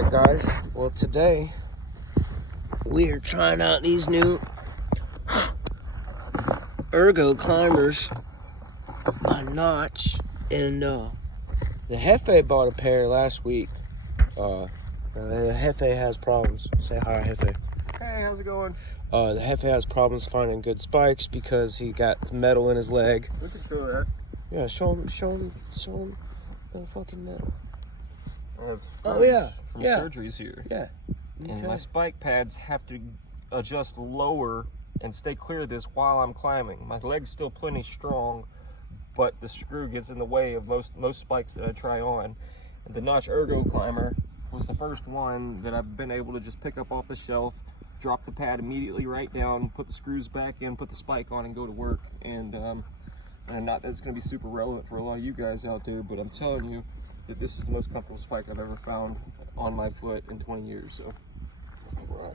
Alright guys, well today we are trying out these new Ergo climbers by Notch, and the Hefe bought a pair last week. The Hefe has problems. Say hi, Hefe. Hey, how's it going? The Hefe has problems finding good spikes because he got metal in his leg. We can show that. Yeah, show him the fucking metal. I have Oh yeah, from yeah. surgeries here. Yeah. And my spike pads have to adjust lower and stay clear of this while I'm climbing. My leg's still plenty strong, but the screw gets in the way of most spikes that I try on. And the Notch Ergo climber was the first one that I've been able to just pick up off the shelf, drop the pad immediately right down, put the screws back in, put the spike on, and go to work. And not that it's going to be super relevant for a lot of you guys out there, but I'm telling you that this is the most comfortable spike I've ever found on my foot in 20 years. So. Right.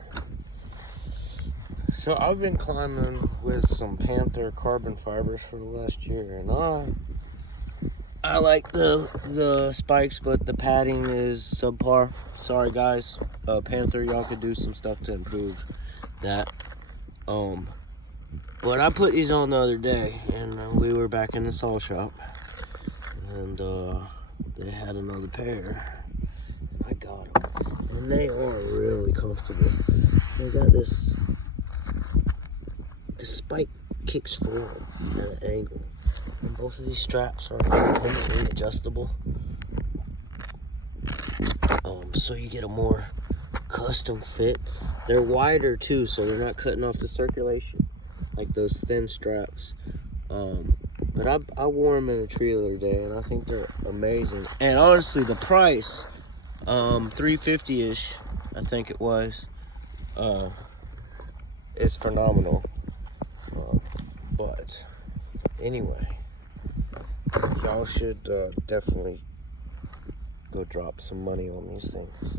So I've been climbing with some Panther carbon fibers for the last year, and I like the spikes, but the padding is subpar. Sorry guys, Panther, y'all could do some stuff to improve that. But I put these on the other day, and we were back in the saw shop, and they had another pair. I got them, and they are really comfortable. They got this spike kicks forward at an angle, and both of these straps are independently adjustable, so you get a more custom fit. They're wider too, so they're not cutting off the circulation like those thin straps. But I wore them in a tree the other day, and I think they're amazing. And honestly, the price, $350-ish, I think it was, is phenomenal. But anyway, y'all should definitely go drop some money on these things.